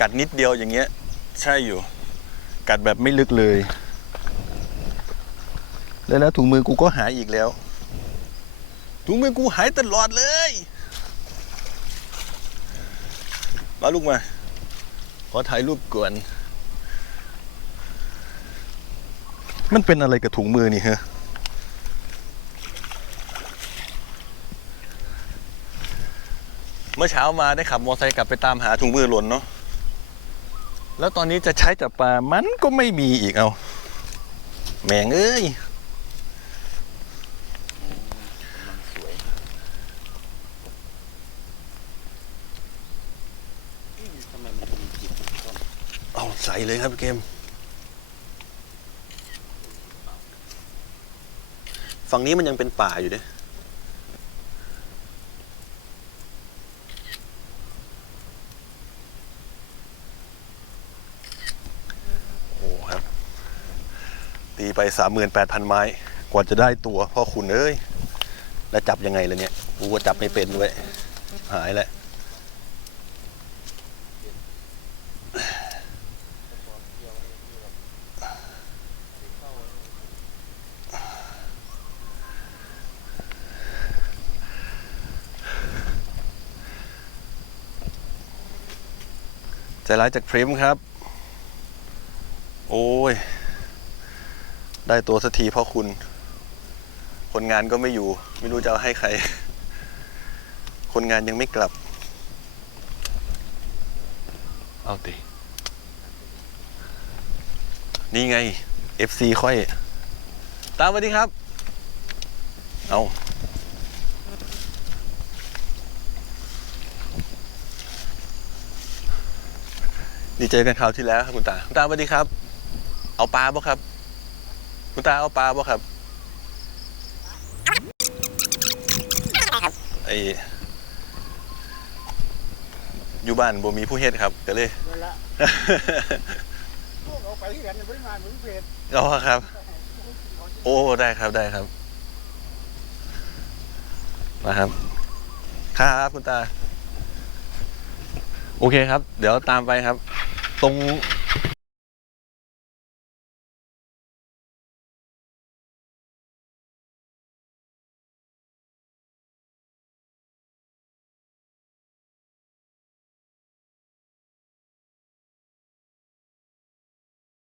กัดนิดเดียวอย่างเงี้ย ใช่อยู่ กัดแบบไม่ลึกเลย แล้วแล้วถุงมือกูก็หายอีกแล้ว ถุงมือกูหายตลอดเลย มาลูกมา ขอถ่ายรูปก่อน มันเป็นอะไรกับถุงมือนี่ฮะเมื่อเช้ามาได้ขับมอเตอร์ไซค์กลับไปตามหาถุงมือหล่นเนาะ แล้วตอนนี้จะใช้จับปลา มันก็ไม่มีอีกเอาแหมงเอ้ยสวยเอาใส่เลยครับเกม ฝั่งนี้มันยังเป็นป่าอยู่เด้โอ้ครับ ตี ไปสามหมื่นแปดพันไม้ กว่าจะได้ตัวพ่อคุณเอ้ย แล้วจับยังไงล่ะเนี่ย กูก็จับไม่เป็นด้วย หายแล้วใจร้ายจากพริมครับ โอ้ย ได้ตัวสักทีเพราะคุณ คนงานก็ไม่อยู่ ไม่รู้จะเอาให้ใคร คนงานยังไม่กลับ เอาติ นี่ไง FC ค่อย ตามสวัสดีครับ เอานี่เจอกันคราวที่แล้วครับคุณตาคุณตาสวัสดีครับ เอาปลาบ่ครับ คุณตาเอาปลาบ่ครับไออยู่บ้านบ่มีผู้เฮ็ดครับก็เลยนั่นละพวกเอาไปที่กันบริมาณเหมือนเพจเอาครับ โอ้ได้ครับได้ครับมาครับ ครับคุณตา โอเคครับ เดี๋ยวตามไปครับ ตรง